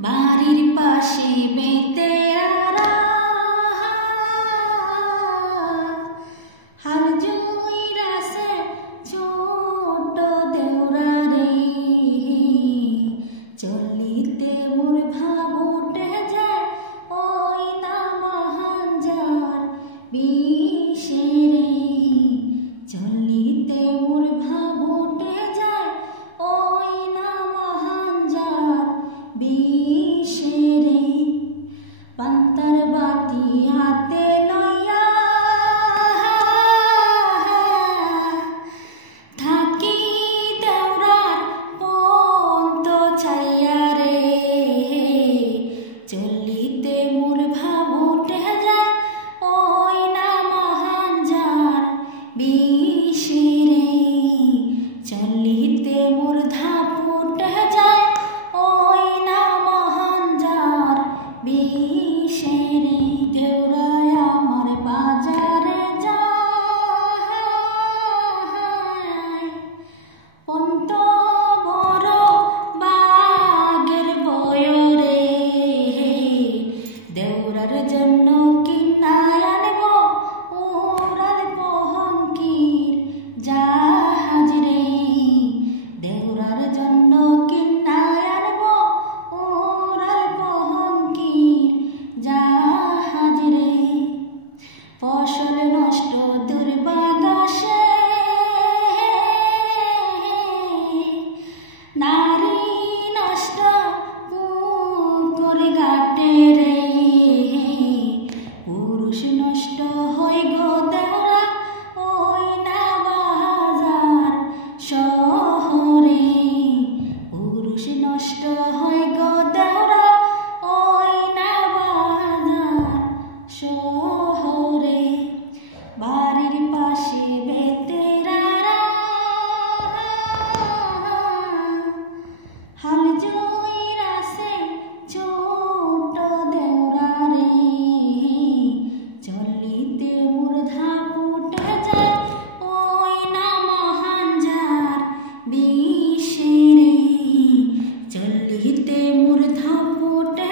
বাড়ির পাশে বেতে হাল জুইরাছে ছোট দেউরা রে চলিতে মোর ভাব উঠে যায় ওই না মহাঞ্জার বিষে রে চলিতে মোর ভাব উঠে যায় ওই না মহাঞ্জার বিষে রে পান্তার বাতি হাতে লইয়া থাকি দেউরার পন্ত ছাইয়া রে চলিতে মোর ভাব উঠে যায় ওই না মহাঞ্জার বিষে রে চলিতে মোর ধাপ উঠে যায় ওই না মহাঞ্জার বিষে রে দেউরায় আমার বাজারে যায় পন্ত বড় বাগের বয়রে দেউরার জন্য কিনায় আনব উড়াল পহঙ্কির জাহাজ রে দেউরার জন্য কিনায় আনব উড়াল পহঙ্কির জাহাজ রে ফসল নষ্ট দুর্বাগাসে নারী নষ্ট পুকুর ঘাটে রে পুরুষ নষ্ট হয় গো দেউরা ওই না বাজার শহরে পুরুষ নষ্ট হয় গো দেউরা ওই না বাজার শহরে বাড়ির পাশে বেতেরারা হাল জুইরাছে ছোট দেউরা রে চলিতে মোর ধাপ উঠে যায় ওই না মহাঞ্জার বিষে রে চলিতে মোর ধাপ উঠে